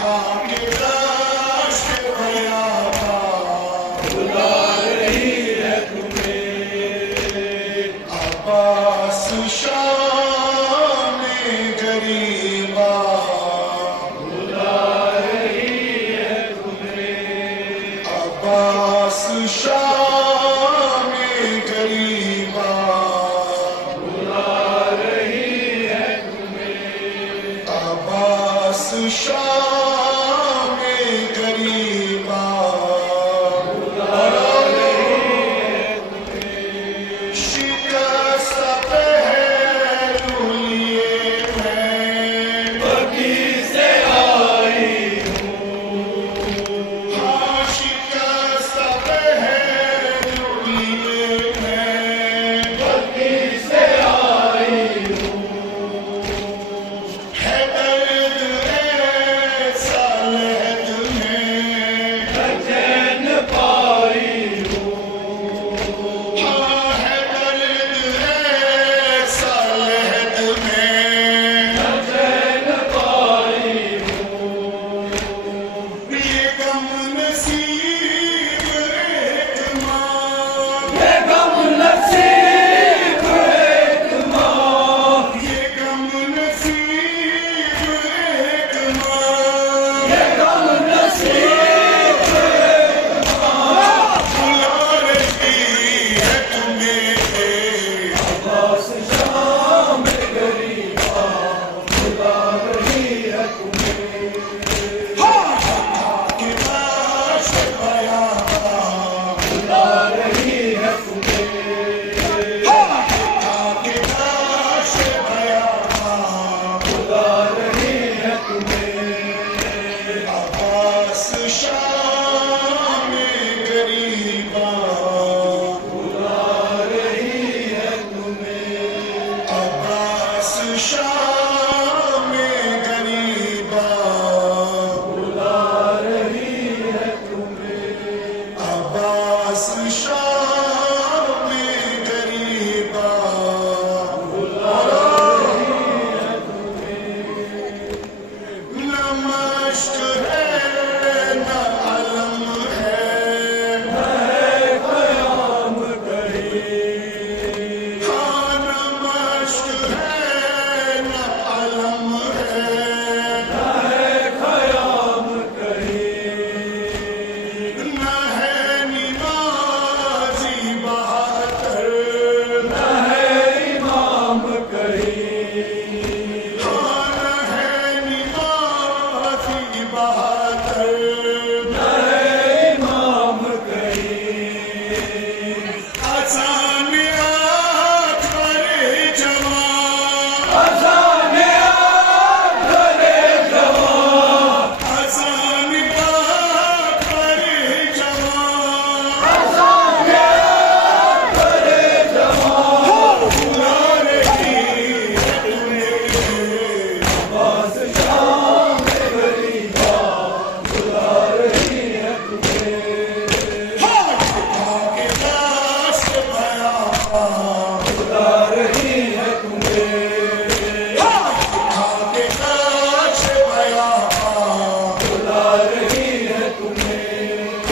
खाके दश्त बयाबा बुला रही है तुम्हें। अब्बास शाम गरीबा बुला रही है तुम्हें। अब्बास शाम गरीबा बुला रही है तुम्हें। अब्बास शाम गरीबा बुला रही है तुम्हें। शिकस्त पहलू लिए मैं बगी से आई हूँ। हाँ शिकस्त पहलू लिए मैं बगी से आई हूँ। है दर्द ऐसा लहद में चैन पाई हूँ। हाँ है दर्द ऐसा लहद में चैन पाई हूँ। ये गम नसीब एतमाद ये गम नसीब एतमाद ये गम नसीब एतमाद ये गम नसीब एतमाद बुला रही है तुम्हें। अब्बास शाम गरीबा बुला रही है तुम्हें। खाके दश्त बयाबा बुला रही है तुम्हें। खाके दश्त बयाबा बुला रही है तुम्हें। अब्बास शाम गरीबा बुला रही है तुम्हें। अब्बास शाम गरीबा बुला रही है तुम्हें। अब्बास शाम गरीबा बुला रही है तुम्हें। न मश्क है न अलम है न है क़याम कहीं। हाँ न मश्क है न अलम है न है क़याम कहीं। न है निमाज़ी बहादुर न है इमाम कहीं। हाँ न है निमाज़ी बहादुर न है इमाम कहीं। अज़ान आख़िर जवान अज़ान आख़िर जवान अज़ान आख़िर जवान अज़ान आख़िर जवान बुला रही है तुम्हें। अब्बास शाम गरीबा बुला रही है तुम्हें। खाके दश्त बयाबा बुला रही है तुम्हें। खाके दश्त बयाबा बुला रही है तुम्हें।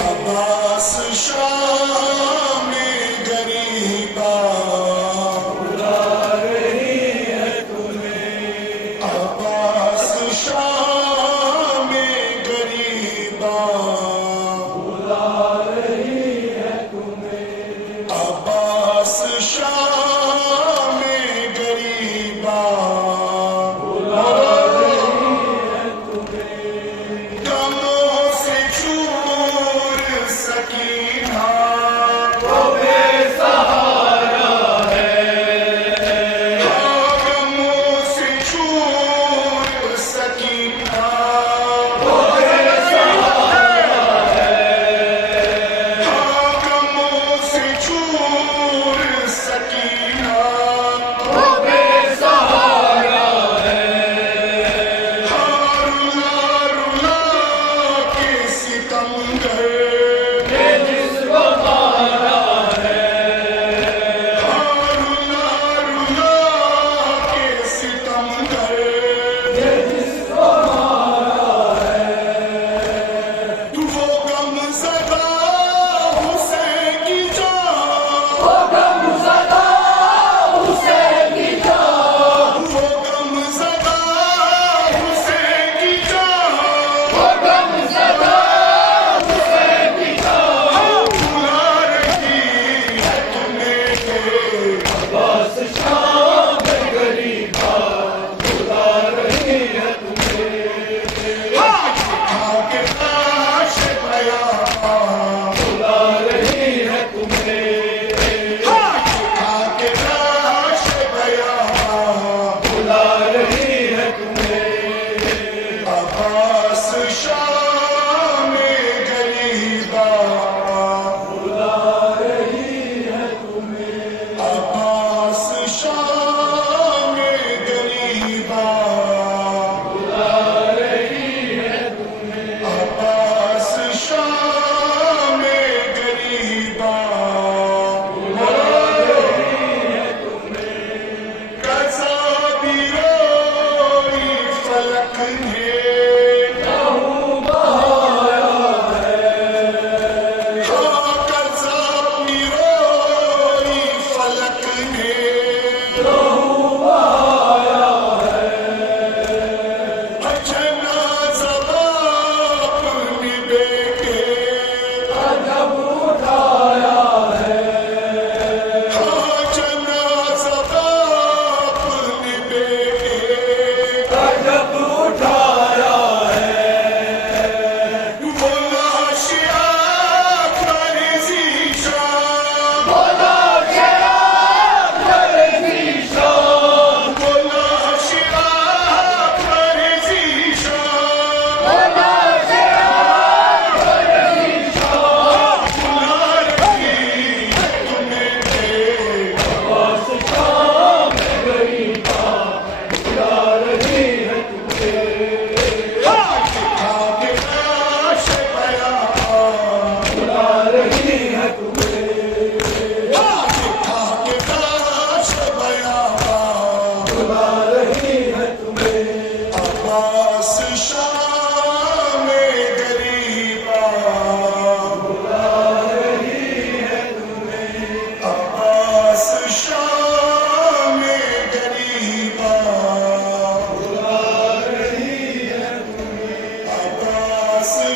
अब्बास शाम गरीबा बुला रही है तुम्हें। अब्बास शाम गरीबा बुला रही है तुम्हें। अब्बास शाम गरीबा बुला रही है तुम्हें। गम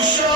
शान